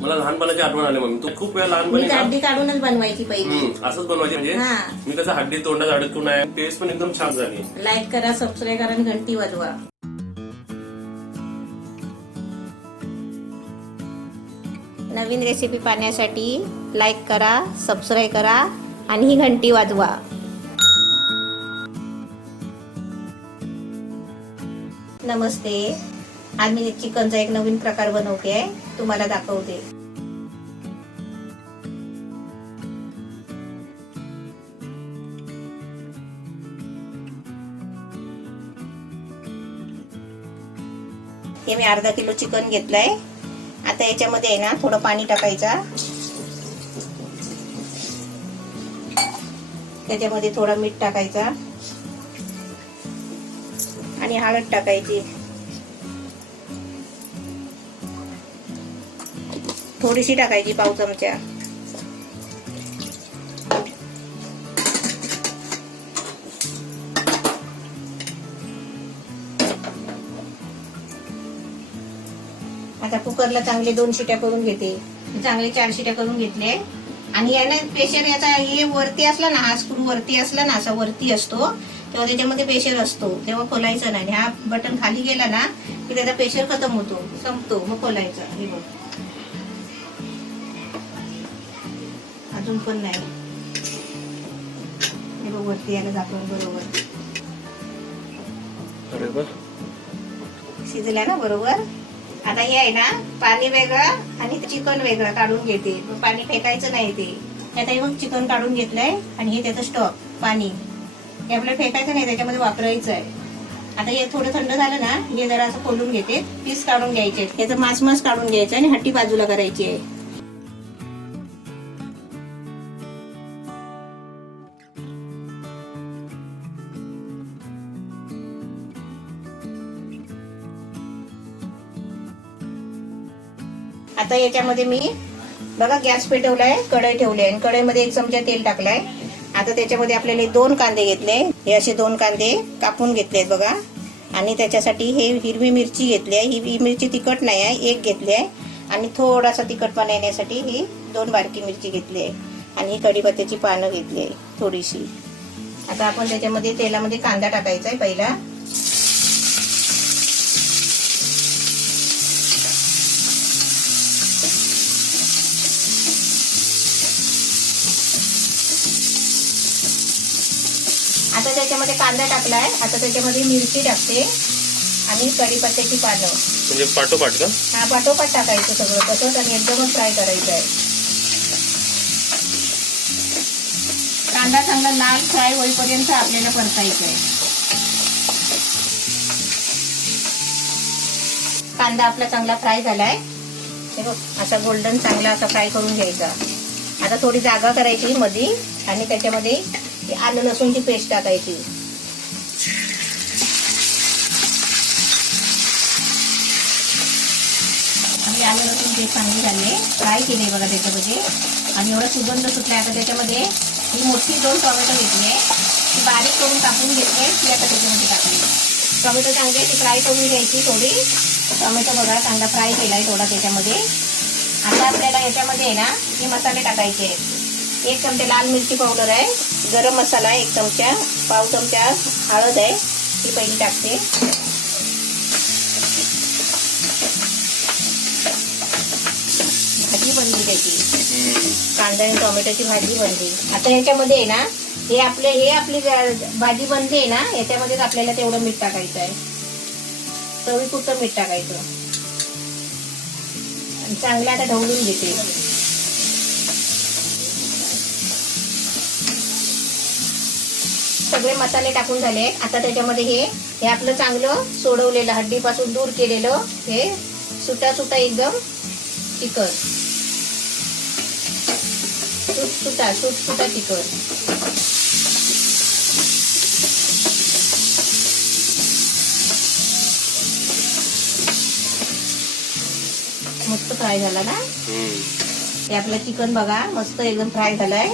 मला लहानपणाची आठवण आली मम्मी. तू खूप वेळा मी लहानपणी ना हड्डी काढूनच बनवायची पहिली. असंच बनवायची म्हणजे हा. मी कसं हड्डी तोंडात अडकून आहे. टेस्ट पण एकदम छान झाली. लाईक करा, सबस्क्राईब करा आणि घंटी वाजवा. नवीन रेसिपी पाहण्यासाठी लाईक करा, सबस्क्राईब करा आणि ही घंटी वाजवा. नमस्ते. आज मी चिकनचा एक नवीन प्रकार बनवते आहे, तुम्हाला दाखवते. हे मी अर्धा किलो चिकन घेतलंय. आता याच्यामध्ये आहे ना थोडं पाणी टाकायचा, त्याच्यामध्ये थोडा मीठ टाकायचा आणि हळद टाकायची. थोडीशी टाकायची, पाव चमचा. आता कुकरला चांगले 2 शिट्या करून घेते. चांगले 4 शिट्या करून घेतले. आणि याने प्रेशर याचा हे वरती असला ना, हा स्क्रू वरती असला ना, असा वरती असतो तेव्हा त्याच्यामध्ये प्रेशर असतो, तेव्हा खोलायचं नाही. हा बटन खाली गेला ना की त्याचा प्रेशर खतम होतो, संपतो, मग खोलायचा. हे बघ, अजून पण नाही. हे बघ, वरती यायला झाकण बरोबर शिजला ना बरोबर. आता हे आहे ना, पाणी वेगळं आणि चिकन वेगळं काढून घेते. पाणी फेकायचं नाही ते. आता हे मग चिकन काढून घेतलंय आणि हे त्याचं स्टॉक पाणी हे आपल्याला फेकायचं नाही, त्याच्यामध्ये वापरायचं आहे. आता हे थोडं थंड झालं ना, हे जरा असं खोलून घेते. पीस काढून घ्यायचे, याचं मांस काढून घ्यायचं आणि हड्डी बाजूला करायची आहे. आता याच्यामध्ये मी बघा गॅस पेटवलाय, कढई ठेवली आहे आणि कढईमध्ये 1 चमचा तेल टाकलाय. आता त्याच्यामध्ये आपल्याला 2 कांदे घेतले. हे असे 2 कांदे कापून घेतलेत बघा. आणि त्याच्यासाठी हे हिरवी मिरची घेतली आहे. ही मिरची तिखट नाही आहे, 1 घेतली आहे. आणि थोडासा तिखटपणा येण्यासाठी ही 2 बारकी मिरची घेतली आहे. आणि ही कढीपत्त्याची पानं घेतली आहे थोडीशी. आता आपण त्याच्यामध्ये तेलामध्ये कांदा टाकायचा आहे पहिला. आता त्याच्यामध्ये कांदा टाकलाय. आता त्याच्यामध्ये मिरची टाकते आणि कढीपत्त्याची पानं. म्हणजे पाठोपाठ का? हा, पाठोपाठ टाकायचं सगळं तसंच आणि एकदमच फ्राय करायचं आहे. कांदा चांगला लाल फ्राय होईपर्यंत आपल्याला परतायचं आहे. कांदा आपला चांगला फ्राय झालाय. हे बघ, असा गोल्डन चांगला असा फ्राय करून घ्यायचा. आता थोडी जागा करायची मध्ये आणि त्याच्यामध्ये आलं लसूणची पेस्ट टाकायची. आणि आलं लसूण पेस्ट चांगली झाली, फ्राय केली बघा त्याच्यामध्ये. आणि एवढा सुगंध सुटला. आता त्याच्यामध्ये ही मोठी 2 टोमॅटो घेतली, ती बारीक करून कापून घेतली, ती आता त्याच्यामध्ये टाकली. टोमॅटो चांगली ती फ्राय करून घ्यायची थोडी. टोमॅटो बघा चांगला फ्राय केलाय थोडा त्याच्यामध्ये. आता आपल्याला याच्यामध्ये आहे ना हे मसाले टाकायचे आहेत. 1 चमचा लाल मिरची पावडर आहे, गरम मसाला 1 चमचा, पाव चमचा हळद आहे, ती पहिली टाकते. भाजी बनली त्याची, कांदा आणि टोमॅटोची भाजी बनली. आता याच्यामध्ये आहे ना हे आपली भाजी बनली आहे ना, याच्यामध्येच आपल्याला तेवढं मीठ टाकायचं आहे. चवीपुरतं मीठ टाकायचं आणि चांगलं आता ढवळून घेते. सगळे मसाले टाकून झाले. आता त्याच्यामध्ये हे आपलं चांगलं सोडवलेलं हड्डीपासून दूर केलेलं हे सुटा सुटा एकदम चिकन, सुटा चिकन. मस्त फ्राय झाला ना. हे आपलं चिकन बघा मस्त एकदम फ्राय झालाय.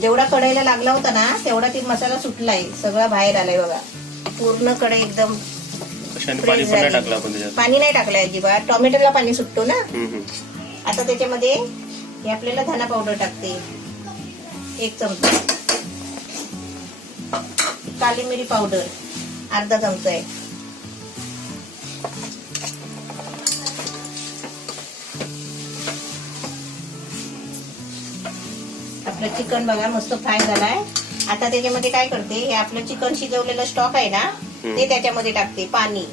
जेवढा कढईला लागला होता ना तेवढा ती मसाला सुटलाय, सगळा बाहेर आलाय बघा. पूर्ण कढई एकदम आणि Fresh पाणी पण नाही झाली. टाकलं आपण त्याच्यात. पाणी नाही टाकलं अजिबात. टोमॅटोला पाणी सुटतो ना. हम्म. आता त्याच्यामध्ये हे आपल्याला धना पावडर टाकते 1 चमचा, काली मिरी पावडर अर्धा चमचा आहे, आपलं चिकन बघा मस्त फ्राय झालाय. आता त्याच्यामध्ये काय करते, हे आपलं चिकन शिजवलेलं स्टॉक आहे ना ते त्याच्यामध्ये टाकते. पाणी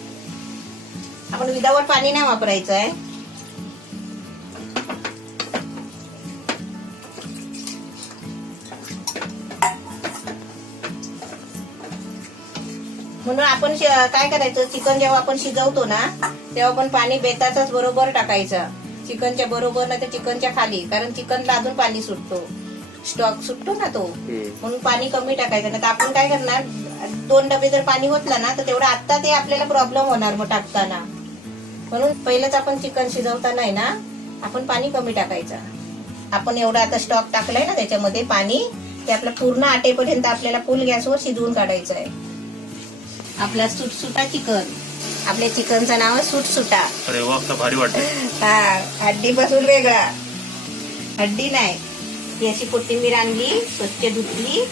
आपण विदाऊट पाणी नाही वापरायचं आहे. म्हणून आपण काय करायचं, चिकन जेव्हा आपण शिजवतो ना तेव्हा आपण पाणी बेताचाच बरोबर टाकायचं, चिकनच्या बरोबर नाही तर चिकनच्या खाली, कारण चिकनला अजून पाणी सुटतो, स्टॉक सुटतो ना तो, म्हणून पाणी कमी टाकायचं. नाही तर आपण काय करणार, 2 डबे जर पाणी होतला ना तर तेवढं आता ते आपल्याला प्रॉब्लेम होणार मग टाकताना. म्हणून पहिलंच आपण चिकन शिजवताना आहे ना आपण पाणी कमी टाकायचं. आपण एवढा आता स्टॉक टाकलाय ना त्याच्यामध्ये पाणी, ते आपलं पूर्ण आटेपर्यंत आपल्याला फुल गॅसवर शिजवून काढायचं आहे. आपला सुटसुटा चिकन, आपल्या चिकनचं नाव आहे सुटसुटा. अरे वा, भारी वाटत. हा, हड्डी पासून वेगळा, हड्डी नाही. ही अशी कोथिंबीर आणली, स्वच्छ धुतली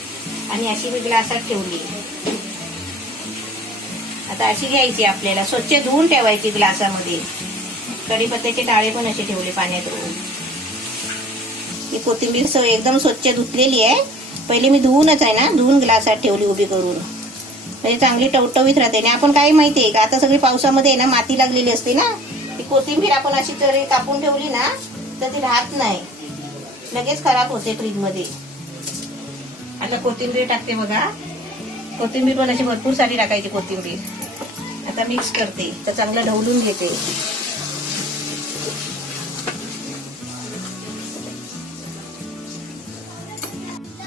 आणि अशी मी ग्लासात ठेवली. आता अशी घ्यायची आपल्याला, स्वच्छ धुवून ठेवायची ग्लासामध्ये. कढीपत्त्याचे डाळे पण असे ठेवले पाण्यात रोवून. ही कोथिंबीर एकदम स्वच्छ धुतलेली आहे. पहिले मी धुवूनच आहे ना, धुवून ग्लासात ठेवली उभी करून, म्हणजे चांगली टवटवीत राहते. आणि आपण काय माहितीये का, आता सगळी पावसामध्ये ना माती लागलेली असते ना, ती कोथिंबीर आपण अशी जर कापून ठेवली ना तर ती राहत नाही, लगेच खराब होते फ्रीज मध्ये. आता कोथिंबीर टाकते बघा, कोथिंबीर पण अशी भरपूर सारी टाकायची कोथिंबीर. आता मिक्स करते, तर चांगलं ढवलून घेते.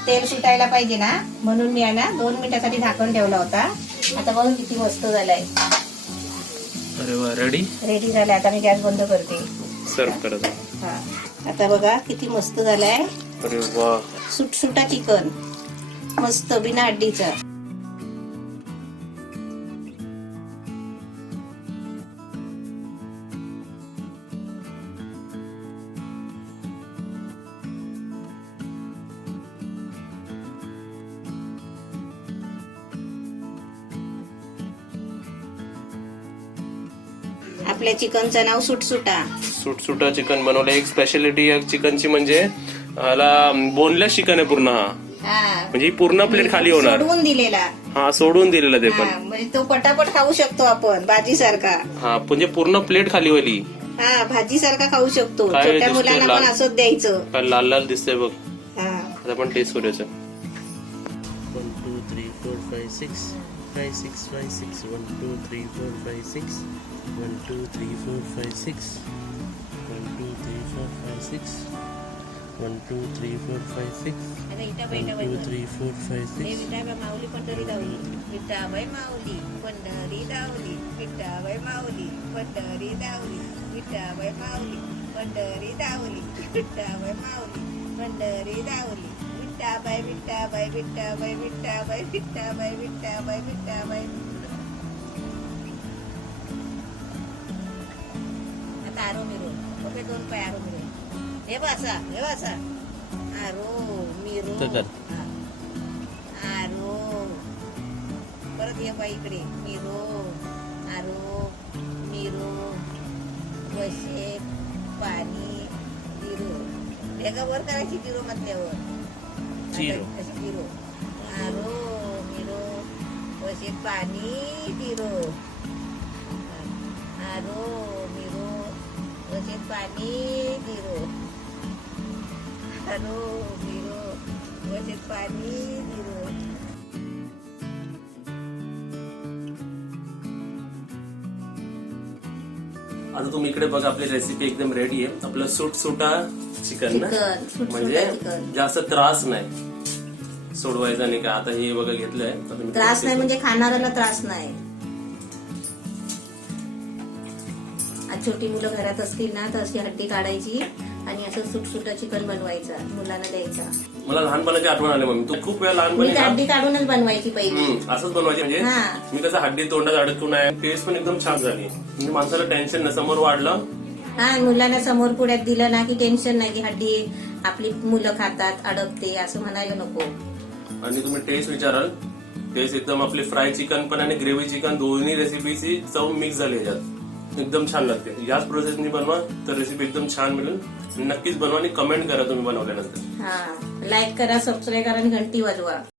तेल सुटायला पाहिजे ना, म्हणून मी ना 2 मिनिटासाठी झाकण ठेवला होता. आता बघ किती मस्त झालाय. अरे वा, रेडी झालाय. आता मी गॅस बंद करते, सर्व करत. हा. आता बघा किती मस्त झालाय. अरे वा, सुटसुटा चिकन, मस्त बिना हड्डीचा. आपल्या चिकनचं नाव सुटसुटा. सुटसुटा चिकन बनवलं. एक स्पेशालिटी या चिकनची म्हणजे ह्याला बोनलेस चिकन आहे पूर्ण. हा हा, म्हणजे ही पूर्ण प्लेट खाली होणार. सोडवून दिलेला. हा, सोडून दिलेलं ते पण. हा, म्हणजे तो पटापट खाऊ शकतो आपण, भाजी सारखा. हा, म्हणजे पूर्ण प्लेट खाली होली. हा, भाजी सारखा खाऊ शकतो. काय छोट्या दिसतंय मुलांना लाल? पण असंच द्यायचं. काय लाल लाल दिसतंय बघ. हा, आता आपण टेस्ट करूया. 1 2 3 4 5 6 5 6 5 6 1 2 3 4 5 6 1 2 3 4 5 6 1 2 3 4 5 6 1 2 3 4 5 6 आता इटा 1 बैठा 2 3 4 5 6 विठाबाई माऊली पंढरी धावली, विठाबाई माऊली पंढरी धावली, विठाबाई माऊली पंढरी धावली, विठाबाई माऊली पंढरी धावली, विठाबाई माऊली पंढरी धावली, विठाबाई विठाबाई विठाबाई विठाबाई विठाबाई विठाबाई विठाबाई. आता आरो मिरो, ओके 2 पाय आरो मिरो. हे वाचा, हे वाचा. आरो मिरो, तर कर. हा. आरो, परत ये बाई इकडे. मिरो, आरो मिरो, वशे पाणी जिरो. ढेगा वर करायची जिरो म्हटल्यावर. जिरो. अशी जिरो. आरो मिरो, वशे पाणी जिरो. आरो मिरो, वशे पाणी जिरो. आरो मिरो, वशे पाणी जिरो. आता तुम्ही इकडे बघा, आपली रेसिपी एकदम रेडी आहे. आपलं सुटसुटा चिकन ना, चिकन, म्हणजे सुटसुटा चिकन. जास्त त्रास नाही सोडवायचा नाही का. आता हे बघा घेतलंय. आता मी त्रास नाही म्हणजे खाणाऱ्याला त्रास नाही. छोटी मुलं घरात असतील ना तर अशी हड्डी काढायची आणि असं सुटसुट चिकन बनवायचा, मुलांना द्यायचा. मला लहानपणाची आठवण आली मम्मी. तू खूप वेळा मी लहानपणी तर हड्डी काढूनच बनवायची पहिली. असंच बनवायची. म्हणजे हा. मी कसं हड्डी तोंडात अडकून आहे. टेस्ट पण एकदम छान झाली. म्हणजे माणसाला टेन्शन नाही. समोर वाढलं हा, मुलांना समोर पुढ्यात दिलं ना की टेन्शन नाही की हड्डी आपली मुलं खातात अडकते असं म्हणायला नको. आणि तुम्ही टेस्ट विचाराल, टेस्ट एकदम आपली फ्राय चिकन पण आणि ग्रेव्ही चिकन दोन्ही रेसिपीची चव मिक्स झाली याच्यात. एकदम छान लागते. याच प्रोसेसनी बनवा तर रेसिपी एकदम छान मिळेल. नक्कीच बनवा आणि कमेंट करा तुम्ही बनवल्यानंतर. हा, लाईक करा, सबस्क्राईब करा आणि घंटी वाजवा.